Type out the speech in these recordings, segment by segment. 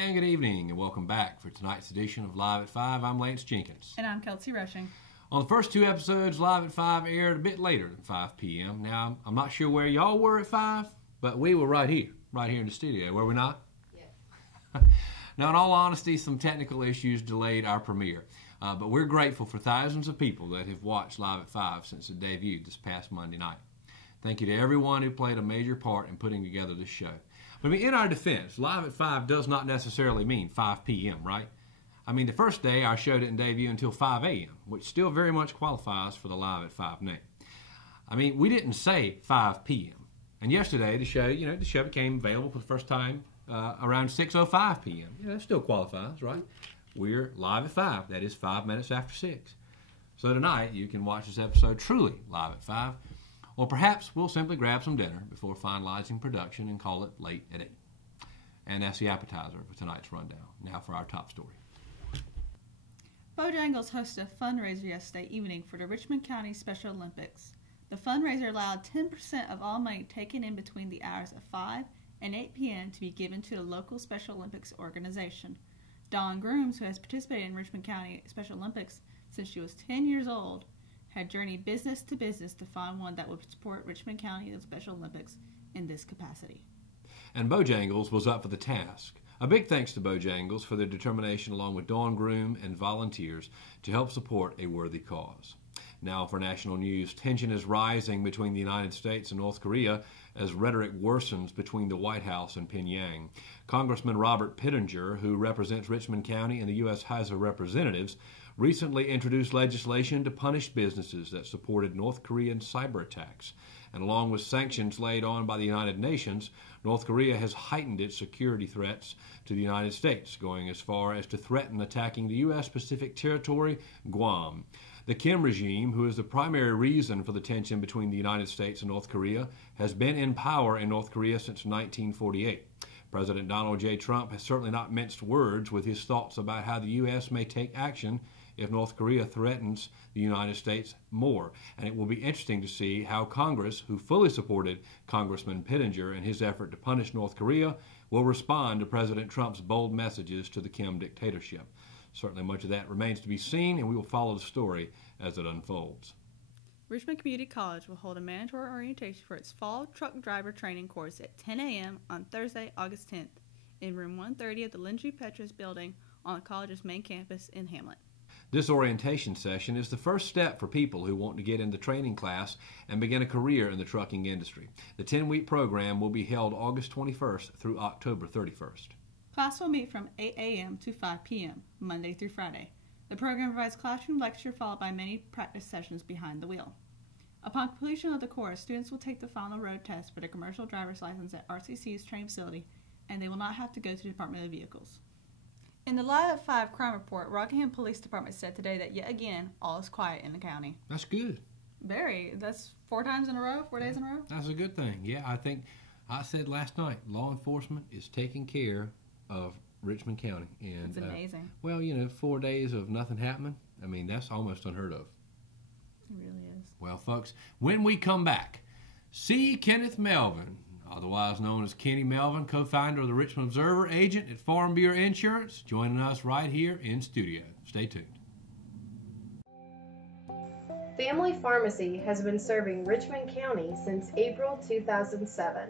And good evening, and welcome back for tonight's edition of Live at 5. I'm Lance Jenkins. And I'm Kelsey Rushing. On the first two episodes, Live at 5 aired a bit later than 5 p.m. Now, I'm not sure where y'all were at 5, but we were right here in the studio, were we not? Yes. Now, in all honesty, some technical issues delayed our premiere, but we're grateful for thousands of people that have watched Live at 5 since it debuted this past Monday night. Thank you to everyone who played a major part in putting together this show. But I mean, in our defense, Live at 5 does not necessarily mean 5 p.m., right? I mean, the first day our show didn't debut until 5 a.m., which still very much qualifies for the Live at 5 name. I mean, we didn't say 5 p.m. And yesterday, the show became available for the first time around 6:05 p.m. Yeah, that still qualifies, right? We're live at 5. That is 5 minutes after 6. So tonight, you can watch this episode truly live at 5. Or perhaps we'll simply grab some dinner before finalizing production and call it late at 8. And that's the appetizer for tonight's rundown. Now for our top story. Bojangles hosted a fundraiser yesterday evening for the Richmond County Special Olympics. The fundraiser allowed 10% of all money taken in between the hours of 5 and 8 p.m. to be given to the local Special Olympics organization. Dawn Grooms, who has participated in Richmond County Special Olympics since she was 10 years old, had journeyed business to business to find one that would support Richmond County Special Olympics in this capacity. And Bojangles was up for the task. A big thanks to Bojangles for their determination along with Dawn Groom and volunteers to help support a worthy cause. Now for national news, tension is rising between the United States and North Korea as rhetoric worsens between the White House and Pyongyang. Congressman Robert Pittenger, who represents Richmond County in the U.S. House of Representatives, recently introduced legislation to punish businesses that supported North Korean cyber attacks. And along with sanctions laid on by the United Nations, North Korea has heightened its security threats to the United States, going as far as to threaten attacking the U.S. Pacific territory, Guam. The Kim regime, who is the primary reason for the tension between the United States and North Korea, has been in power in North Korea since 1948. President Donald J. Trump has certainly not minced words with his thoughts about how the U.S. may take action if North Korea threatens the United States more. And it will be interesting to see how Congress, who fully supported Congressman Pittenger in his effort to punish North Korea, will respond to President Trump's bold messages to the Kim dictatorship. Certainly much of that remains to be seen, and we will follow the story as it unfolds. Richmond Community College will hold a mandatory orientation for its fall truck driver training course at 10 a.m. on Thursday, August 10th, in room 130 of the Lynn G. Petrus building on the college's main campus in Hamlet. This orientation session is the first step for people who want to get into training class and begin a career in the trucking industry. The 10-week program will be held August 21st through October 31st. Class will meet from 8 a.m. to 5 p.m., Monday through Friday. The program provides classroom lecture followed by many practice sessions behind the wheel. Upon completion of the course, students will take the final road test for their commercial driver's license at RCC's training facility, and they will not have to go to the Department of Vehicles. In the Live at 5 crime report, Rockingham Police Department said today that yet again, all is quiet in the county. That's good. Very. That's 4 days in a row? That's a good thing. Yeah, I think I said last night, law enforcement is taking care of Richmond County. And it's amazing. 4 days of nothing happening, I mean, that's almost unheard of. It really is. Well, folks, when we come back, see Kenneth Melvin, otherwise known as Kenny Melvin, co-founder of the Richmond Observer, agent at Farm Bureau Insurance, joining us right here in studio. Stay tuned. Family Pharmacy has been serving Richmond County since April 2007,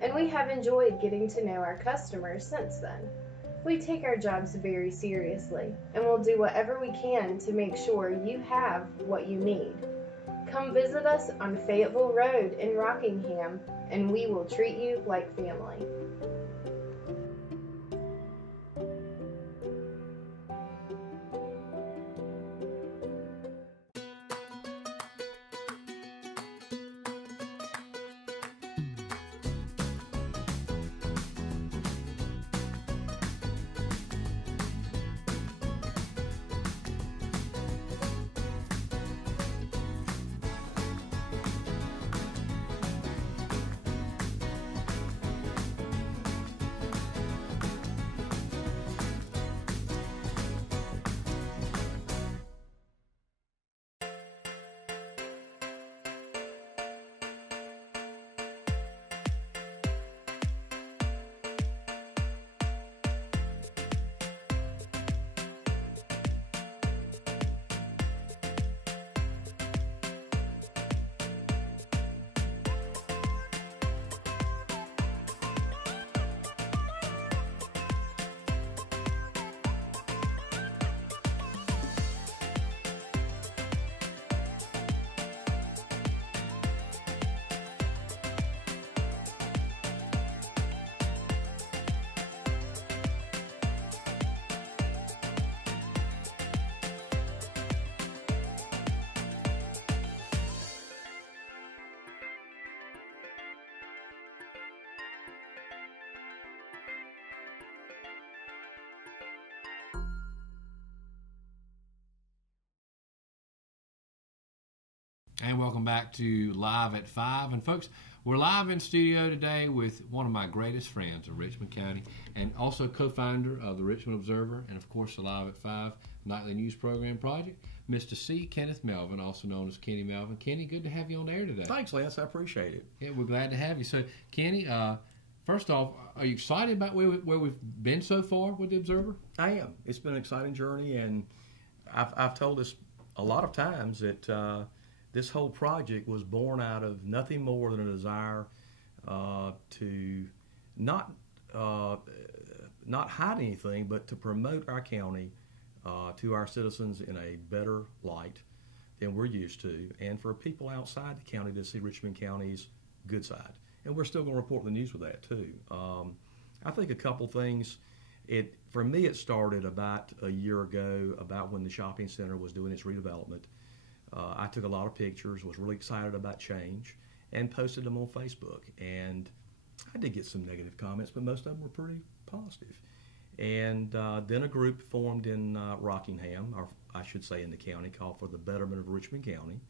and we have enjoyed getting to know our customers since then. We take our jobs very seriously, and will do whatever we can to make sure you have what you need. Come visit us on Fayetteville Road in Rockingham, and we will treat you like family. And welcome back to Live at 5. And folks, we're live in studio today with one of my greatest friends in Richmond County and also co-founder of the Richmond Observer and, of course, the Live at 5 nightly news program project, Mr. C. Kenneth Melvin, also known as Kenny Melvin. Kenny, good to have you on the air today. Thanks, Lance. I appreciate it. Yeah, we're glad to have you. So, Kenny, first off, are you excited about where we've been so far with the Observer? I am. It's been an exciting journey, and I've told us a lot of times that this whole project was born out of nothing more than a desire to not hide anything, but to promote our county to our citizens in a better light than we're used to, and for people outside the county to see Richmond County's good side. And we're still going to report the news with that too. I think a couple things. For me, it started about a year ago, about when the shopping center was doing its redevelopment. I took a lot of pictures, was really excited about change, and posted them on Facebook. And I did get some negative comments, but most of them were pretty positive. And then a group formed in Rockingham, or I should say in the county, called for the Betterment of Richmond County.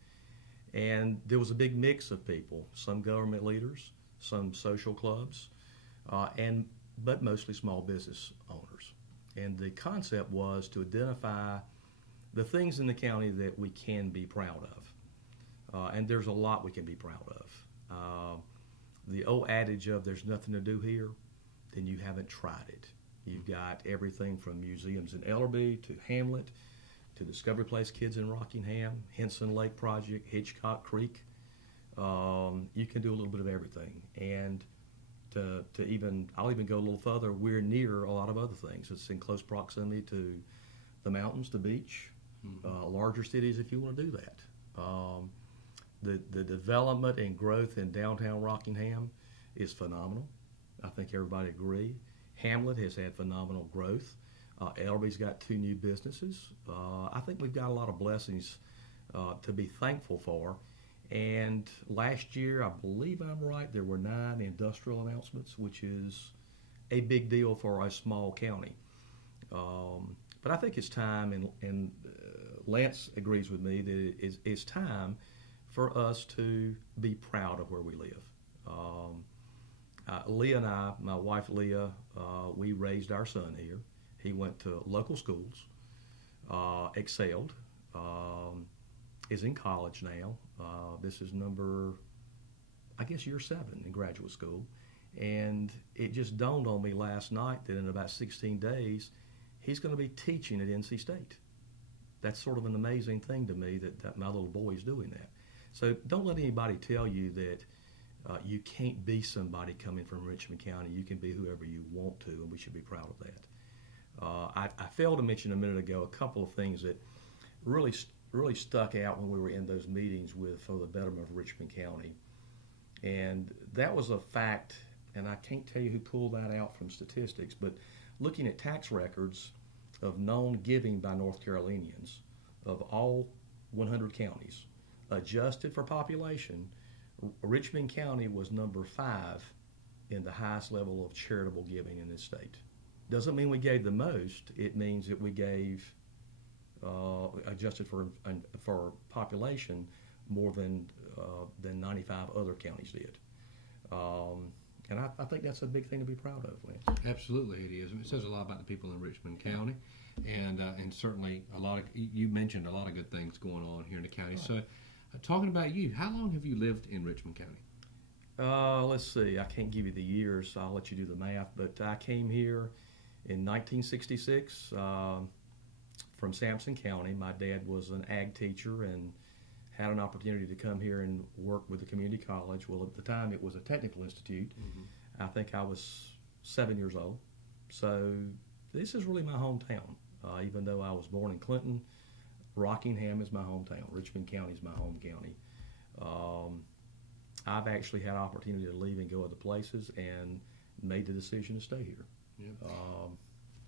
And there was a big mix of people, some government leaders, some social clubs, but mostly small business owners. And the concept was to identify the things in the county that we can be proud of. And there's a lot we can be proud of. The old adage of there's nothing to do here, then you haven't tried it. You've got everything from museums in Ellerby to Hamlet to Discovery Place Kids in Rockingham, Henson Lake Project, Hitchcock Creek. You can do a little bit of everything. And I'll even go a little further, we're near a lot of other things. It's in close proximity to the mountains, the beach, larger cities if you want to do that. The development and growth in downtown Rockingham is phenomenal. I think everybody agree. Hamlet has had phenomenal growth. Ellerby's got 2 new businesses. I think we've got a lot of blessings to be thankful for. And last year, I believe I'm right, there were 9 industrial announcements, which is a big deal for a small county. But I think it's time, and Lance agrees with me, that it's time for us to be proud of where we live. Leah and I, my wife Leah, we raised our son here. He went to local schools, excelled, is in college now. This is year 7 in graduate school. And it just dawned on me last night that in about 16 days, he's going to be teaching at NC State. That's sort of an amazing thing to me that my little boy is doing that. So don't let anybody tell you that you can't be somebody coming from Richmond County. You can be whoever you want to, and we should be proud of that. I failed to mention a minute ago a couple of things that really stuck out when we were in those meetings for the Betterment of Richmond County. And that was a fact, and I can't tell you who pulled that out from statistics, but looking at tax records of known giving by North Carolinians of all 100 counties, adjusted for population, Richmond County was number 5 in the highest level of charitable giving in this state. Doesn't mean we gave the most. It means that we gave, adjusted for population, more than 95 other counties did. And I think that's a big thing to be proud of, Lance. Absolutely, it is. It says a lot about the people in Richmond County, and certainly you mentioned a lot of good things going on here in the county. Right. So, talking about you, how long have you lived in Richmond County? Let's see. I can't give you the years, so I'll let you do the math. But I came here in 1966 from Sampson County. My dad was an ag teacher and had an opportunity to come here and work with the community college. Well, at the time, it was a technical institute. Mm-hmm. I think I was 7 years old. So this is really my hometown. Even though I was born in Clinton, Rockingham is my hometown. Richmond County is my home county. I've actually had opportunity to leave and go other places and made the decision to stay here. Yeah.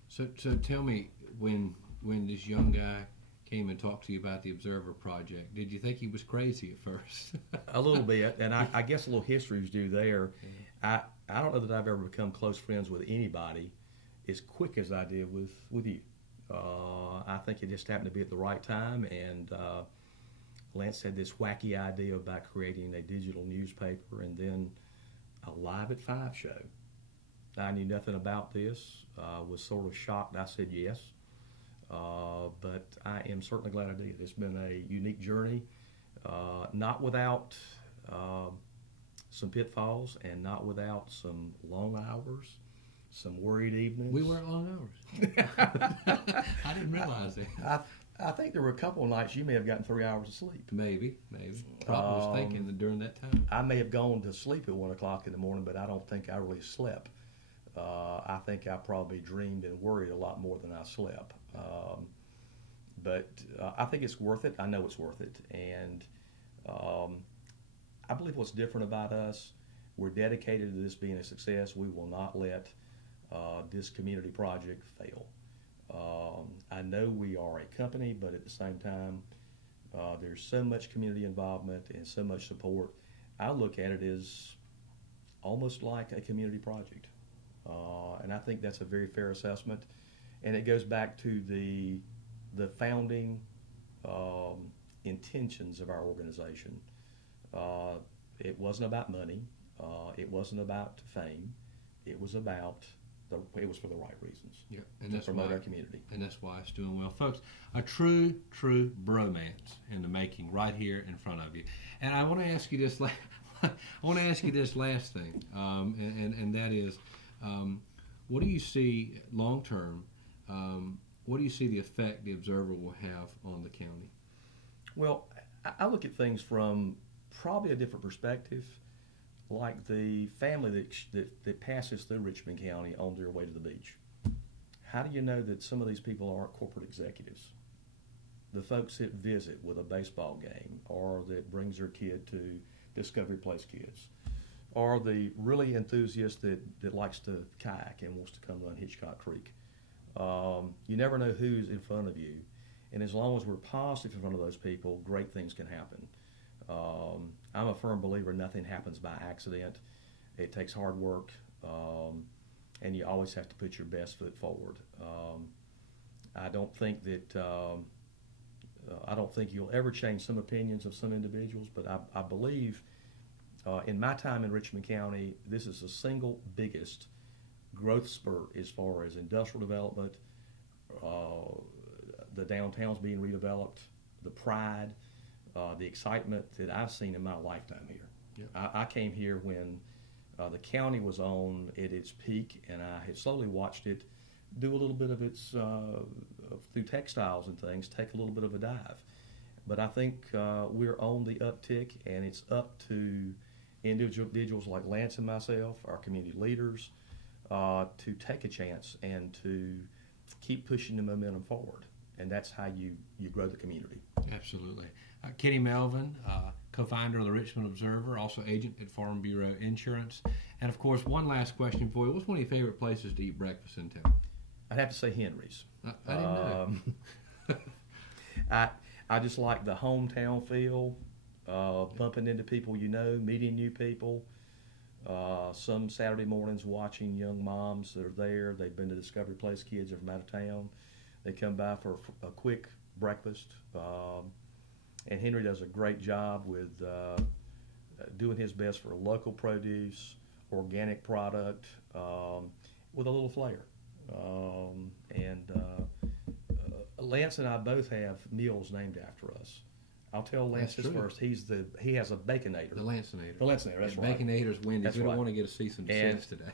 So tell me, when this young guy came and talked to you about the Observer Project, did you think he was crazy at first? A little bit, and I guess a little history is due there. Yeah. I don't know that I've ever become close friends with anybody as quick as I did with you. I think it just happened to be at the right time, and Lance had this wacky idea about creating a digital newspaper and then a Live at 5 show. I knew nothing about this, was sort of shocked. I said yes, but I am certainly glad I did. It's been a unique journey, not without some pitfalls and not without some long hours, some worried evenings. We worked long hours. I didn't realize that. I think there were a couple of nights you may have gotten 3 hours of sleep. Maybe. Probably was thinking that during that time. I may have gone to sleep at 1 o'clock in the morning, but I don't think I really slept. I think I probably dreamed and worried a lot more than I slept. But I think it's worth it. I know it's worth it. And I believe what's different about us, we're dedicated to this being a success. We will not let this community project fail. I know we are a company, but at the same time, there's so much community involvement and so much support. I look at it as almost like a community project. And I think that's a very fair assessment. And it goes back to the founding intentions of our organization. It wasn't about money. It wasn't about fame. It was about it was for the right reasons. Yeah, and to that's promote why, our community. And that's why it's doing well, folks. A true bromance in the making, right here in front of you. And I want to ask you this. I want to ask you this last thing, and that is, what do you see long term? What do you see the effect the Observer will have on the county? Well, I look at things from probably a different perspective. Like the family that passes through Richmond County on their way to the beach. How do you know that some of these people aren't corporate executives? The folks that visit with a baseball game, or that brings their kid to Discovery Place Kids, or the really enthusiast that likes to kayak and wants to come run Hitchcock Creek. You never know who's in front of you, and as long as we're positive in front of those people, great things can happen. I'm a firm believer nothing happens by accident. It takes hard work, and you always have to put your best foot forward. I don't think you'll ever change some opinions of some individuals, but I believe in my time in Richmond County, this is the single biggest growth spurt as far as industrial development, the downtown's being redeveloped, the pride, the excitement that I've seen in my lifetime here. Yep. I came here when the county was on at its peak, and I had slowly watched it do a little bit of its, through textiles and things, take a little bit of a dive. But I think we're on the uptick, and it's up to individuals like Lance and myself, our community leaders, to take a chance and to keep pushing the momentum forward. And that's how you grow the community. Absolutely. Kenny Melvin, co-founder of the Richmond Observer, also agent at Farm Bureau Insurance. And, of course, one last question for you. What's one of your favorite places to eat breakfast in town? I'd have to say Henry's. I didn't know. I just like the hometown feel, bumping into people you know, meeting new people. Some Saturday mornings watching young moms that are there. They've been to Discovery Place Kids, are from out of town. They come by for a quick breakfast. And Henry does a great job with doing his best for local produce, organic product, with a little flair. Lance and I both have meals named after us. I'll tell Lance this first. He has a Baconator. The Lancinator. The Lancinator, that's right. Baconator's Wendy's. That's we don't right. want to get a cease and desist today.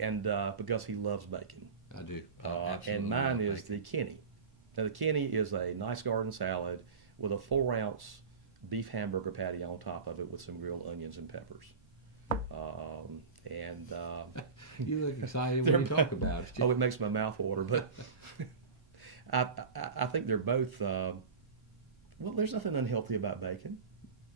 And because he loves bacon. I do. And mine is the Kenny. Now, the Kenny is a nice garden salad with a 4-ounce beef hamburger patty on top of it with some grilled onions and peppers. You look excited when you talk about it. Oh, it makes my mouth water. But I think they're both. Well, there's nothing unhealthy about bacon.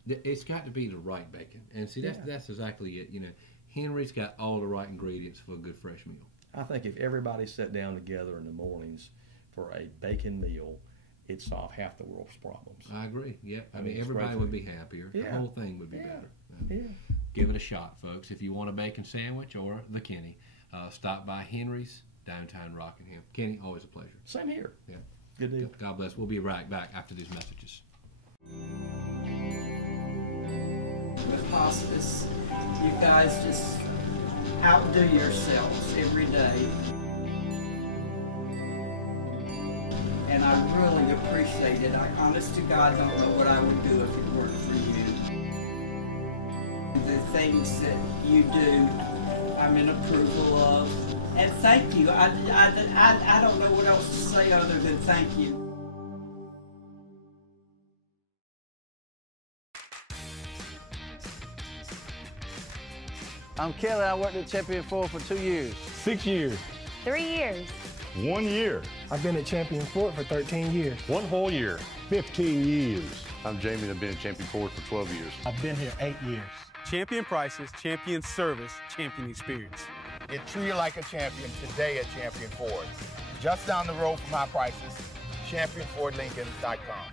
It's got to be the right bacon, and see that's exactly it. You know, Henry's got all the right ingredients for a good fresh meal. I think if everybody sat down together in the mornings for a bacon meal, it'd solve half the world's problems. I agree. Yeah, I mean everybody would be happier. Yeah. The whole thing would be better. Yeah. Give it a shot, folks. If you want a bacon sandwich or the Kenny, stop by Henry's, downtown Rockingham. Kenny, always a pleasure. Same here. Yeah. Good deal. God bless. We'll be right back after these messages. With hospice, you guys just outdo yourselves every day. And I really appreciate it. I honest to God don't know what I would do if it weren't for you. The things that you do, I'm in approval of. And thank you. I don't know what else to say other than thank you. I'm Kelly. I worked at Champion Ford for 2 years. 6 years. 3 years. 1 year. I've been at Champion Ford for 13 years. 1 whole year. 15 years. I'm Jamie and I've been at Champion Ford for 12 years. I've been here 8 years. Champion prices, champion service, champion experience. Get treated like a champion today at Champion Ford. Just down the road from high prices, championfordlincoln.com.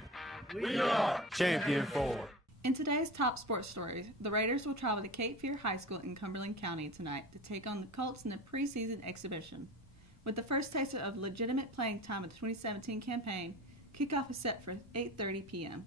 We are Champion Ford. In today's top sports stories, the Raiders will travel to Cape Fear High School in Cumberland County tonight to take on the Colts in a preseason exhibition. With the first taste of legitimate playing time of the 2017 campaign, kickoff is set for 8:30 p.m.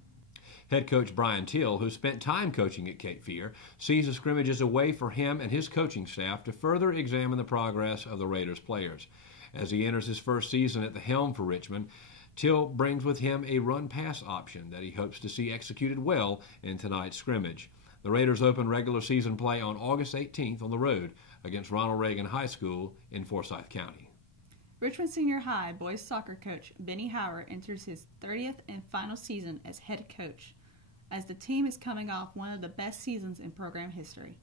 Head coach Brian Till, who spent time coaching at Cape Fear, sees the scrimmage as a way for him and his coaching staff to further examine the progress of the Raiders players. As he enters his first season at the helm for Richmond, Till brings with him a run-pass option that he hopes to see executed well in tonight's scrimmage. The Raiders open regular season play on August 18th on the road against Ronald Reagan High School in Forsyth County. Richmond Senior High boys soccer coach Benny Howard enters his 30th and final season as head coach, as the team is coming off one of the best seasons in program history.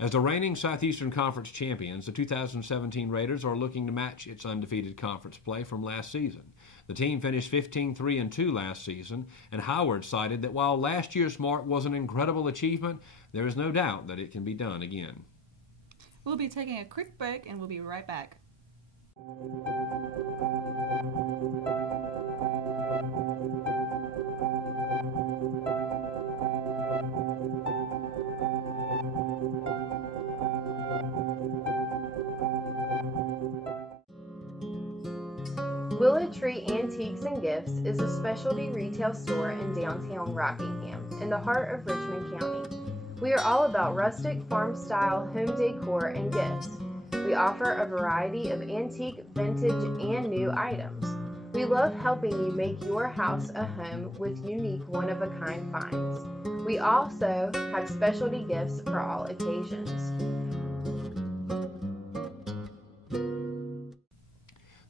As the reigning Southeastern Conference champions, the 2017 Raiders are looking to match its undefeated conference play from last season. The team finished 15-3-2 last season, and Howard cited that while last year's mark was an incredible achievement, there is no doubt that it can be done again. We'll be taking a quick break and we'll be right back. Willow Tree Antiques and Gifts is a specialty retail store in downtown Rockingham, in the heart of Richmond County. We are all about rustic, farm-style home decor and gifts. We offer a variety of antique, vintage, and new items. We love helping you make your house a home with unique, one-of-a-kind finds. We also have specialty gifts for all occasions.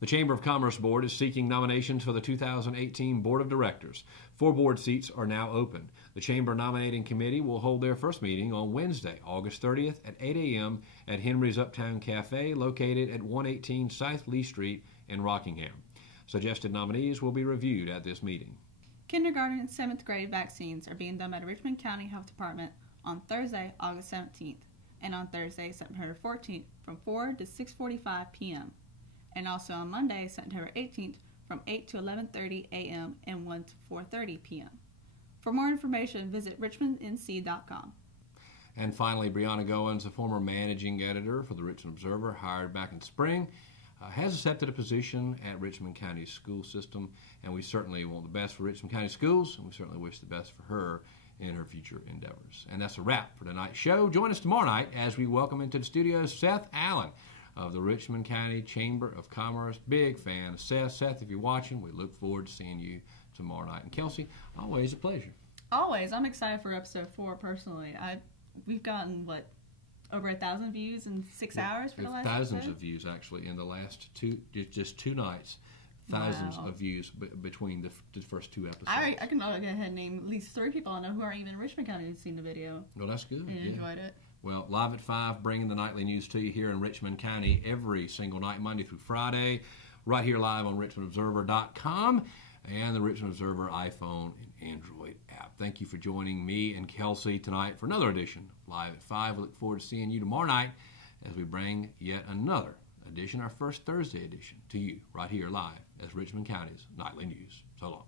The Chamber of Commerce Board is seeking nominations for the 2018 Board of Directors. 4 board seats are now open. The Chamber Nominating Committee will hold their first meeting on Wednesday, August 30th at 8 a.m. at Henry's Uptown Cafe, located at 118 South Lee Street in Rockingham. Suggested nominees will be reviewed at this meeting. Kindergarten and 7th grade vaccines are being done by the Richmond County Health Department on Thursday, August 17th, and on Thursday, September 14th from 4 to 6:45 p.m. and also on Monday, September 18th from 8 to 11:30 a.m. and 1 to 4:30 p.m. For more information, visit richmondnc.com. And finally, Brianna Goins, a former managing editor for the Richmond Observer, hired back in spring, has accepted a position at Richmond County School System, and we certainly want the best for Richmond County Schools, and we certainly wish the best for her in her future endeavors. And that's a wrap for tonight's show. Join us tomorrow night as we welcome into the studio Seth Allen of the Richmond County Chamber of Commerce. Big fan of Seth. Seth, if you're watching, we look forward to seeing you tomorrow night. And Kelsey, always a pleasure. Always. I'm excited for episode 4 personally. We've gotten, over 1,000 views in 6 hours for the last thousands episode? of views, actually, in the last just 2 nights. Thousands of views between the first 2 episodes. I can go ahead and name at least 3 people I know who aren't even in Richmond County who've seen the video. Well, that's good. And enjoyed it. Well, Live at 5, bringing the nightly news to you here in Richmond County every single night, Monday through Friday, right here live on RichmondObserver.com and the Richmond Observer iPhone and Android app. Thank you for joining me and Kelsey tonight for another edition of Live at 5. We look forward to seeing you tomorrow night as we bring yet another edition, our first Thursday edition, to you right here live as Richmond County's Nightly News. So long.